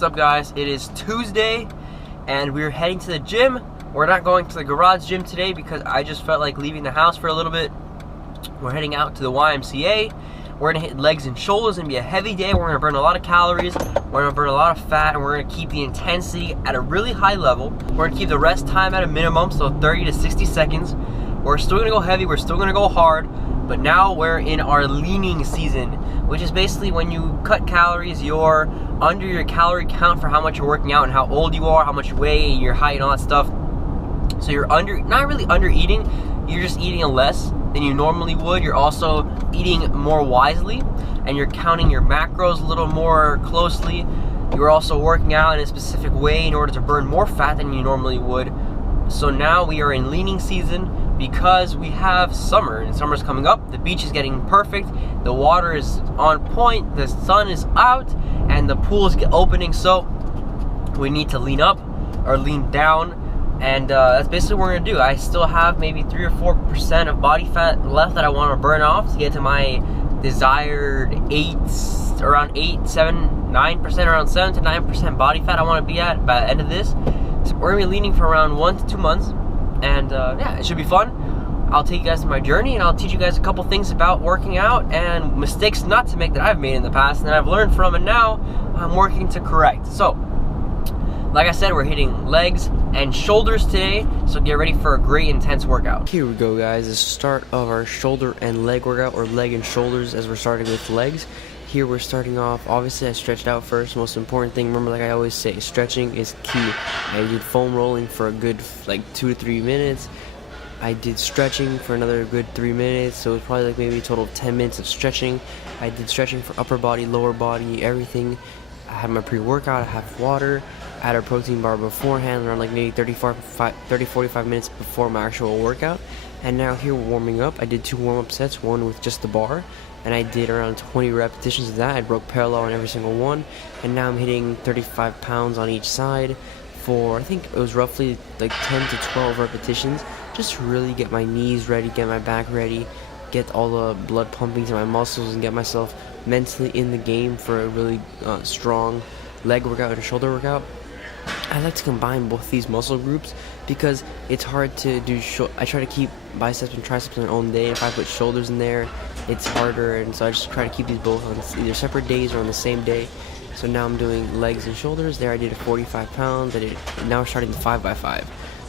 What's up, guys? It is Tuesday and we're heading to the gym. We're not going to the garage gym today because I just felt like leaving the house for a little bit. We're heading out to the YMCA. We're gonna hit legs and shoulders. It's gonna be a heavy day. We're gonna burn a lot of calories. We're gonna burn a lot of fat, and we're gonna keep the intensity at a really high level. We're gonna keep the rest time at a minimum, so 30 to 60 seconds. We're still gonna go heavy. We're still gonna go hard. But now we're in our leaning season, which is basically when you cut calories, you're under your calorie count for how much you're working out and how old you are, how much you weigh, your height, and all that stuff. So you're not really under eating, you're just eating less than you normally would. You're also eating more wisely, and you're counting your macros a little more closely. You're also working out in a specific way in order to burn more fat than you normally would. So now we are in leaning season because we have summer, and summer's coming up. The beach is getting perfect, the water is on point, the sun is out, and the pool is opening, so we need to lean up or lean down. And that's basically what we're gonna do. I still have maybe 3 or 4% of body fat left that I want to burn off to get to my desired around 7 to 9% body fat I want to be at by the end of this. So we're gonna be leaning for around 1 to 2 months, and yeah, it should be fun. I'll take you guys to my journey, and I'll teach you guys a couple things about working out and mistakes not to make that I've made in the past and that I've learned from, and now I'm working to correct. So, like I said, we're hitting legs and shoulders today, so get ready for a great intense workout. Here we go, guys, the start of our shoulder and leg workout, or leg and shoulders, as we're starting with legs. Here we're starting off, obviously I stretched out first. Most important thing, remember, like I always say, stretching is key. I did foam rolling for a good 2 to 3 minutes. I did stretching for another good 3 minutes, so it was probably like maybe a total of 10 minutes of stretching. I did stretching for upper body, lower body, everything. I had my pre-workout, I have water. I had a protein bar beforehand, around like maybe 30-45 minutes before my actual workout. And now here we're warming up. I did 2 warm-up sets, one with just the bar, and I did around 20 repetitions of that. I broke parallel on every single one, and now I'm hitting 35 pounds on each side for, I think it was roughly like 10 to 12 repetitions, just to really get my knees ready, get my back ready, get all the blood pumping to my muscles, and get myself mentally in the game for a really strong leg workout and shoulder workout. I like to combine both these muscle groups because it's hard to do. I try to keep biceps and triceps in their own day. If I put shoulders in there, it's harder, and so I just try to keep these both on either separate days or on the same day. So now I'm doing legs and shoulders. There I did 45 pounds. Now we're starting the 5x5.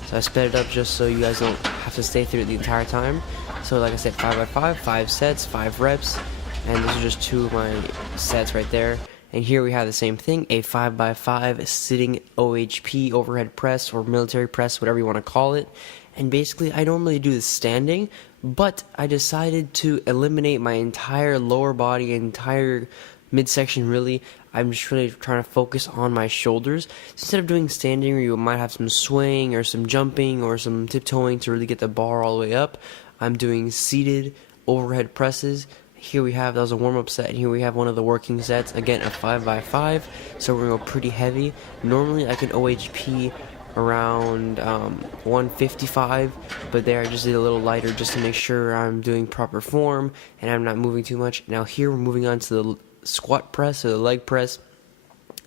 So I sped it up just so you guys don't have to stay through it the entire time. So like I said, 5x5, 5 sets, 5 reps, and those are just 2 of my sets right there. And here we have the same thing, a 5x5 sitting OHP, overhead press, or military press, whatever you want to call it. And basically, I normally do this standing, but I decided to eliminate my entire lower body, entire midsection really. I'm just really trying to focus on my shoulders. So instead of doing standing, where you might have some swaying or some jumping or some tiptoeing to really get the bar all the way up, I'm doing seated overhead presses. Here we have, that was a warm-up set, and here we have one of the working sets, again a 5x5, so we're going to go pretty heavy. Normally I can OHP around 155, but there I just did a little lighter just to make sure I'm doing proper form and I'm not moving too much. Now here we're moving on to the squat press, or the leg press.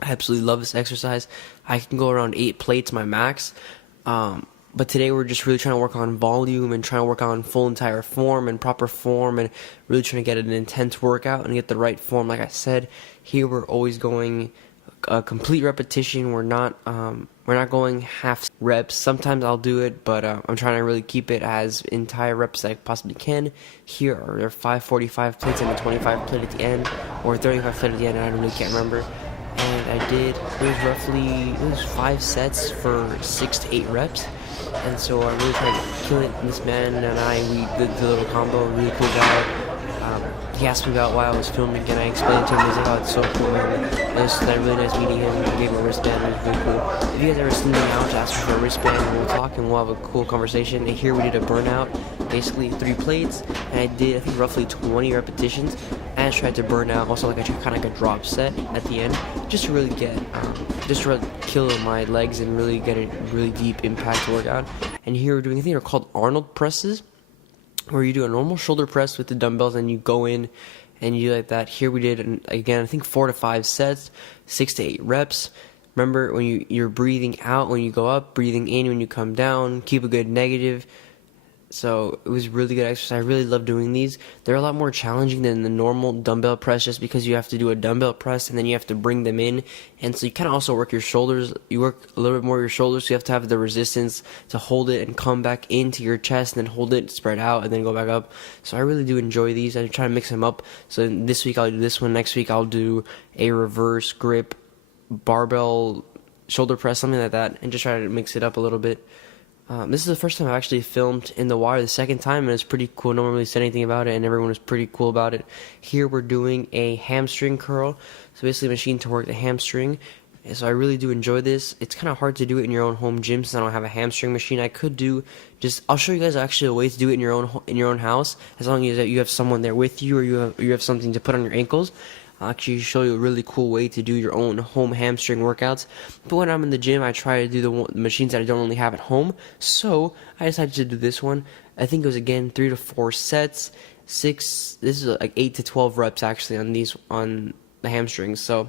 I absolutely love this exercise. I can go around 8 plates, my max. But today we're just really trying to work on volume and trying to work on full entire form and proper form, and really trying to get an intense workout and get the right form. Like I said, here we're always going a complete repetition. We're not going half reps. Sometimes I'll do it, but I'm trying to really keep it as entire reps as I possibly can. Here are there 545 plates and a 25 plate at the end, or 35 plate at the end. I really can't remember. And it was 5 sets for 6 to 8 reps. And so I really tried to kill it. This man and I, we did the little combo. Really cool guy. He asked me about why I was filming, and I explained to him, he's like, oh, it's so cool, man. It was really nice meeting him. He gave me a wristband. It was really cool. If you guys ever seen me out, just ask me for a wristband, and we'll talk, and we'll have a cool conversation. And here we did a burnout, basically 3 plates, and I did, I think, roughly 20 repetitions. And I tried to burn out, also like kind of like a drop set at the end, just to really get, just to really kill my legs and really get a really deep impact workout. And here we're doing a thing called Arnold presses, where you do a normal shoulder press with the dumbbells and you go in and you do like that. Here we did, again, I think 4 to 5 sets, 6 to 8 reps. Remember, when you're breathing out when you go up, breathing in when you come down. Keep a good negative. So it was really good exercise. I really love doing these. They're a lot more challenging than the normal dumbbell press, just because you have to do a dumbbell press and then you have to bring them in. And so you kind of also work your shoulders. You work a little bit more your shoulders, so you have to have the resistance to hold it and come back into your chest and then hold it, spread out, and then go back up. So I really do enjoy these. I try to mix them up. So this week I'll do this one. Next week I'll do a reverse grip barbell shoulder press, something like that, and just try to mix it up a little bit. This is the first time I've actually filmed in the wire. The second time, and it's pretty cool. No one really said anything about it, and everyone was pretty cool about it. Here we're doing a hamstring curl. So basically a machine to work the hamstring. And so I really do enjoy this. It's kind of hard to do it in your own home gym since I don't have a hamstring machine. I could do I'll show you guys actually a way to do it in your own house, as long as you have someone there with you, or you have something to put on your ankles. I'll actually show you a really cool way to do your own home hamstring workouts. But when I'm in the gym, I try to do the machines that I don't really have at home. So I decided to do this one. I think it was, again, 3 to 4 sets. This is like 8 to 12 reps actually on the hamstrings. So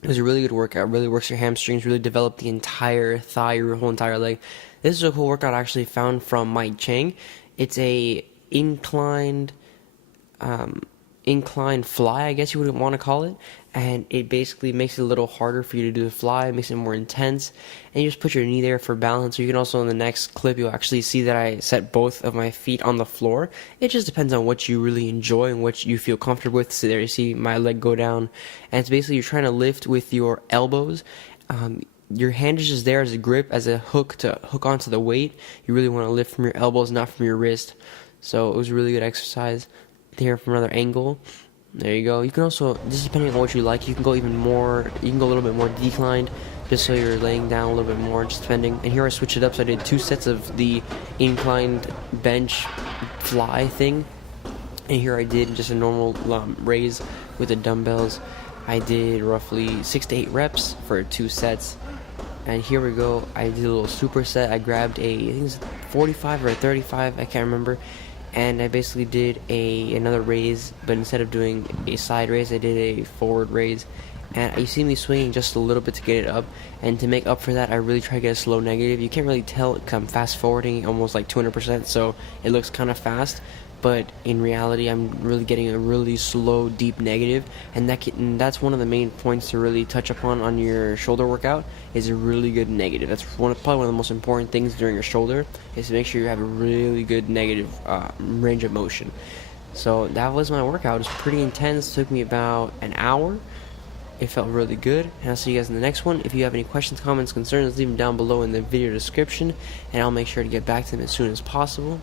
it was a really good workout. It really works your hamstrings, really develop the entire thigh, your whole entire leg. This is a cool workout I actually found from Mike Chang. It's a inclined fly, I guess you would want to call it, and it basically makes it a little harder for you to do the fly. It makes it more intense, and you just put your knee there for balance. Or you can also, in the next clip, you'll actually see that I set both of my feet on the floor. It just depends on what you really enjoy and what you feel comfortable with. So there you see my leg go down, and it's basically you're trying to lift with your elbows. Your hand is just there as a grip, as a hook to hook onto the weight. You really want to lift from your elbows, not from your wrist. So it was a really good exercise. Here from another angle. There you go. You can also, just depending on what you like, you can go even more, you can go a little bit more declined, just so you're laying down a little bit more, just depending. And here I switched it up, so I did 2 sets of the inclined bench fly thing, and here I did just a normal raise with the dumbbells. I did roughly 6 to 8 reps for 2 sets. And here we go. I did a little superset. I grabbed I think it's 45 or a 35, I can't remember. And I basically did another raise, but instead of doing a side raise, I did a forward raise. And you see me swinging just a little bit to get it up. And to make up for that, I really try to get a slow negative. You can't really tell because I'm fast forwarding almost like 200%, so it looks kind of fast. But in reality, I'm really getting a really slow, deep negative, and that's one of the main points to really touch upon on your shoulder workout, is a really good negative. That's probably one of the most important things during your shoulder, is to make sure you have a really good negative range of motion. So that was my workout. It was pretty intense. It took me about an hour. It felt really good, and I'll see you guys in the next one. If you have any questions, comments, concerns, leave them down below in the video description, and I'll make sure to get back to them as soon as possible.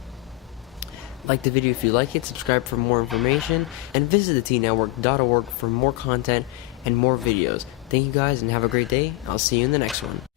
Like the video if you like it, subscribe for more information, and visit thetnetwork.org for more content and more videos. Thank you guys, and have a great day. I'll see you in the next one.